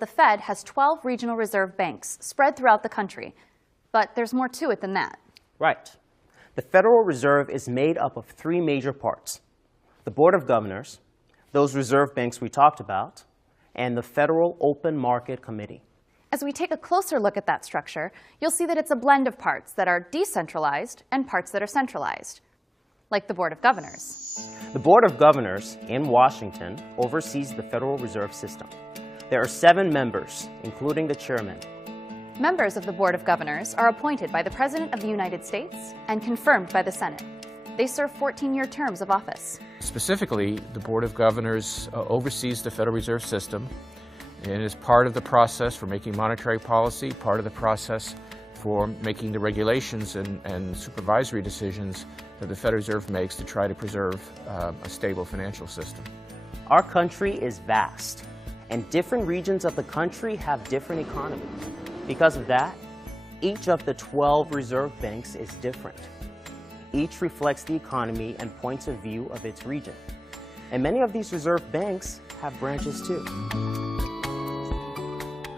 The Fed has 12 regional reserve banks spread throughout the country, but there's more to it than that. Right. The Federal Reserve is made up of three major parts: the Board of Governors, those reserve banks we talked about, and the Federal Open Market Committee. As we take a closer look at that structure, you'll see that it's a blend of parts that are decentralized and parts that are centralized, like the Board of Governors. The Board of Governors in Washington oversees the Federal Reserve System. There are 7 members, including the chairman. Members of the Board of Governors are appointed by the President of the United States and confirmed by the Senate. They serve 14-year terms of office. Specifically, the Board of Governors oversees the Federal Reserve System and is part of the process for making monetary policy, part of the process for making the regulations and supervisory decisions that the Federal Reserve makes to try to preserve a stable financial system. Our country is vast, and different regions of the country have different economies. Because of that, each of the 12 reserve banks is different. Each reflects the economy and points of view of its region. And many of these reserve banks have branches too.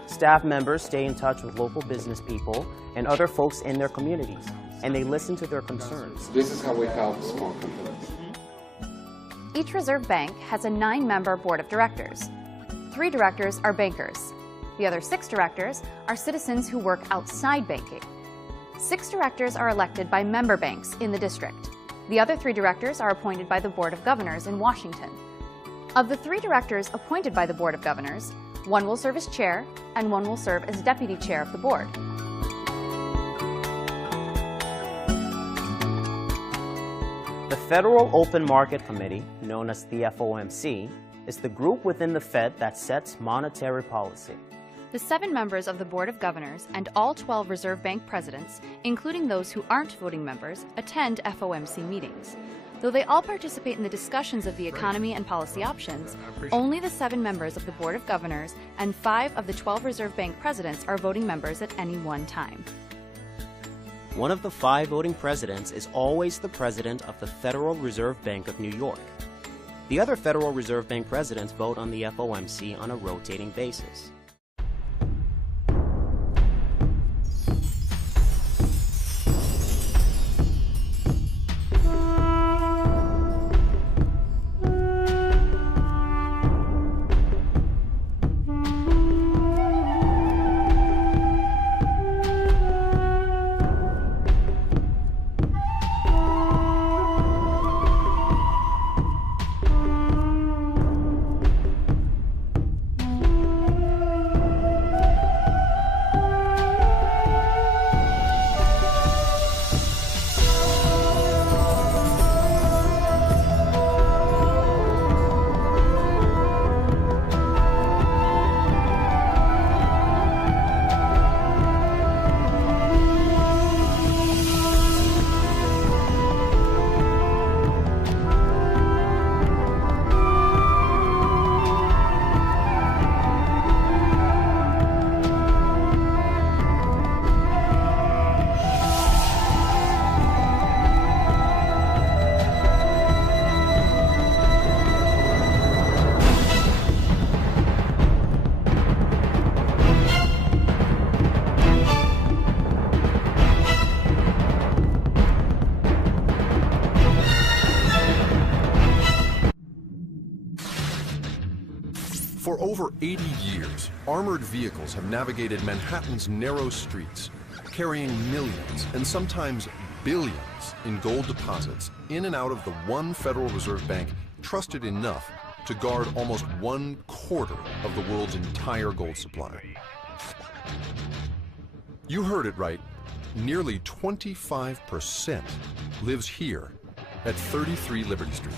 Staff members stay in touch with local business people and other folks in their communities, and they listen to their concerns. This is how we help small companies. Each reserve bank has a 9-member board of directors. 3 directors are bankers. The other 6 directors are citizens who work outside banking. 6 directors are elected by member banks in the district. The other 3 directors are appointed by the Board of Governors in Washington. Of the 3 directors appointed by the Board of Governors, 1 will serve as chair and 1 will serve as deputy chair of the board. The Federal Open Market Committee, known as the FOMC, is the group within the Fed that sets monetary policy. The 7 members of the Board of Governors and all 12 Reserve Bank presidents, including those who aren't voting members, attend FOMC meetings. Though they all participate in the discussions of the economy and policy options, only the 7 members of the Board of Governors and 5 of the 12 Reserve Bank presidents are voting members at any one time. One of the 5 voting presidents is always the president of the Federal Reserve Bank of New York. The other Federal Reserve Bank presidents vote on the FOMC on a rotating basis. For over 80 years, armored vehicles have navigated Manhattan's narrow streets, carrying millions and sometimes billions in gold deposits in and out of the one Federal Reserve Bank trusted enough to guard almost 1/4 of the world's entire gold supply. You heard it right. Nearly 25% lives here at 33 Liberty Street.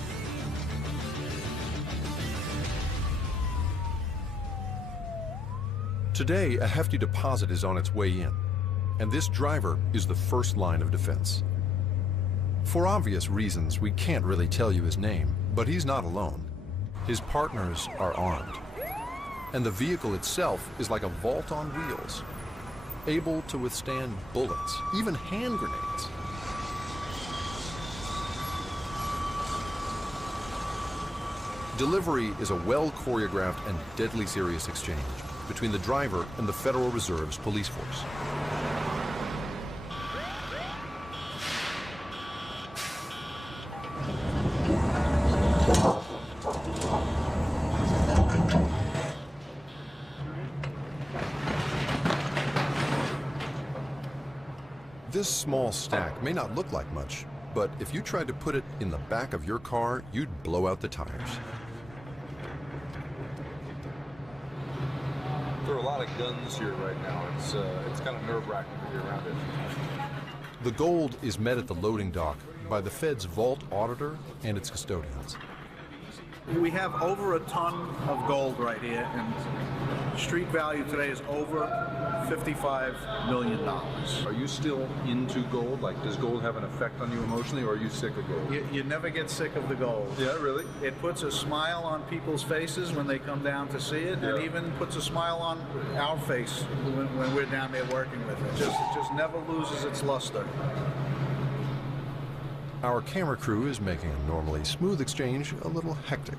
Today, a hefty deposit is on its way in, and this driver is the first line of defense. For obvious reasons, we can't really tell you his name, but he's not alone. His partners are armed, and the vehicle itself is like a vault on wheels, able to withstand bullets, even hand grenades. Delivery is a well-choreographed and deadly serious exchange, between the driver and the Federal Reserve's police force. This small stack may not look like much, but if you tried to put it in the back of your car, you'd blow out the tires. There are a lot of guns here right now. It's kind of nerve-wracking to be around it. The gold is met at the loading dock by the Fed's vault auditor and its custodians. We have over a ton of gold right here, and street value today is over $55 million. Are you still into gold? Like, does gold have an effect on you emotionally, or are you sick of gold? You never get sick of the gold. Yeah, really? It puts a smile on people's faces when they come down to see it, and even puts a smile on our face when we're down there working with it. It just never loses its luster. Our camera crew is making a normally smooth exchange a little hectic.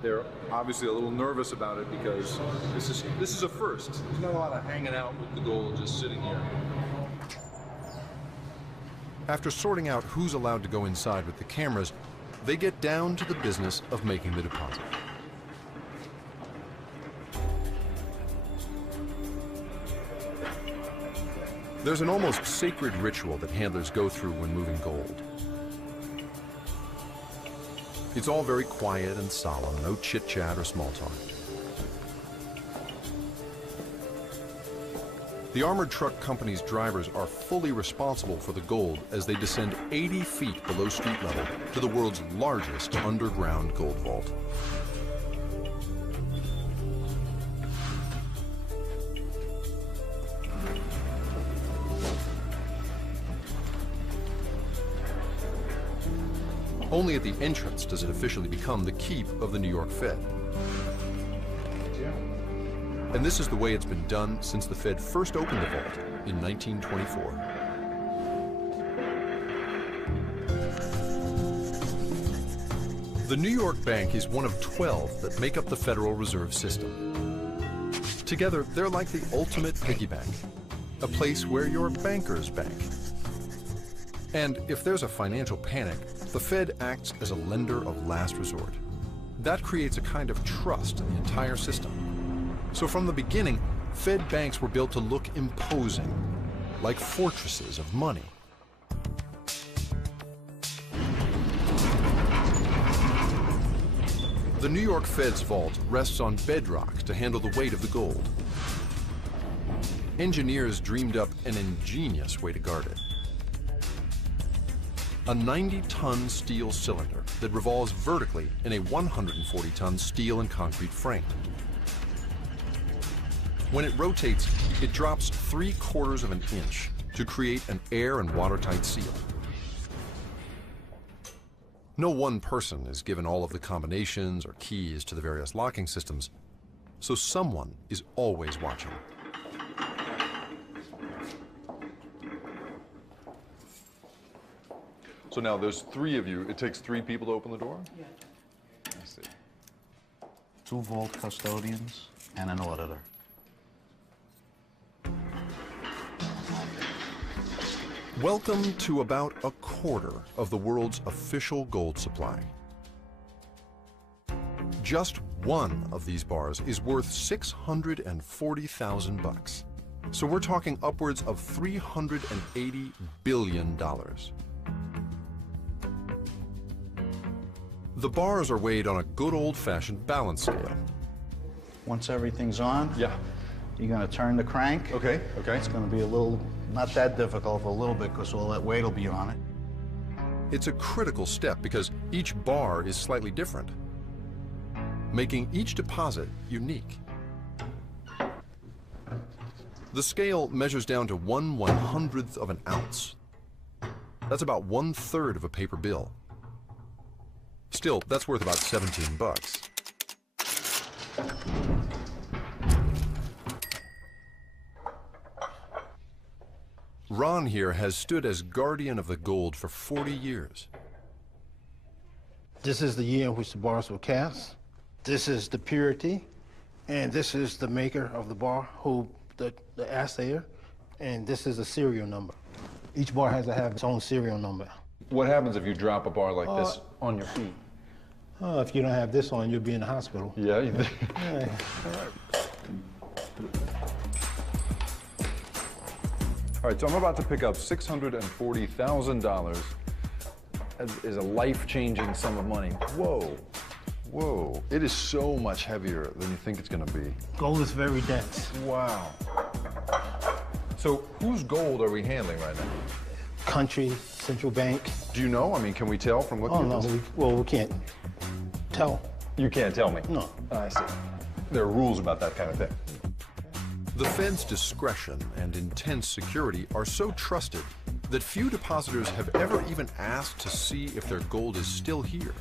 They're obviously a little nervous about it because this is a first. There's not a lot of hanging out with the gold just sitting here. After sorting out who's allowed to go inside with the cameras, they get down to the business of making the deposit. There's an almost sacred ritual that handlers go through when moving gold. It's all very quiet and solemn, no chit-chat or small talk. The armored truck company's drivers are fully responsible for the gold as they descend 80 feet below street level to the world's largest underground gold vault. Only at the entrance does it officially become the keep of the New York Fed. And this is the way it's been done since the Fed first opened the vault in 1924. The New York Bank is one of 12 that make up the Federal Reserve System. Together, they're like the ultimate piggy bank, a place where your bankers bank. And if there's a financial panic, the Fed acts as a lender of last resort. That creates a kind of trust in the entire system. So from the beginning, Fed banks were built to look imposing, like fortresses of money. The New York Fed's vault rests on bedrock to handle the weight of the gold. Engineers dreamed up an ingenious way to guard it. A 90-ton steel cylinder that revolves vertically in a 140-ton steel and concrete frame. When it rotates, it drops 3/4 of an inch to create an air and watertight seal. No one person is given all of the combinations or keys to the various locking systems, so someone is always watching. So now there's 3 of you. It takes 3 people to open the door? Yeah. I see. 2 vault custodians and an auditor. Welcome to about a quarter of the world's official gold supply. Just one of these bars is worth $640,000. So we're talking upwards of $380 billion. The bars are weighed on a good old-fashioned balance scale. Once everything's on, Yeah. you're going to turn the crank. Okay, okay. It's going to be a little, not that difficult, but a little bit, because all that weight will be on it. It's a critical step because each bar is slightly different, making each deposit unique. The scale measures down to 1/100th of an ounce. That's about 1/3 of a paper bill. Still, that's worth about $17. Ron here has stood as guardian of the gold for 40 years. This is the year in which the bars were cast. This is the purity And this is the maker of the bar, the assayer, and this is a serial number. Each bar has to have its own serial number. What happens if you drop a bar like this on your feet? If you don't have this on, you'll be in the hospital. Yeah. Yeah. All right, so I'm about to pick up $640,000. That is a life-changing sum of money. Whoa, whoa. It is so much heavier than you think it's gonna be. Gold is very dense. Wow. So whose gold are we handling right now? Country, central bank. Do you know? I mean, can we tell from looking Oh, at no, this? we can't tell. You can't tell me? No. I see. There are rules about that kind of thing. The Fed's discretion and intense security are so trusted that few depositors have ever even asked to see if their gold is still here.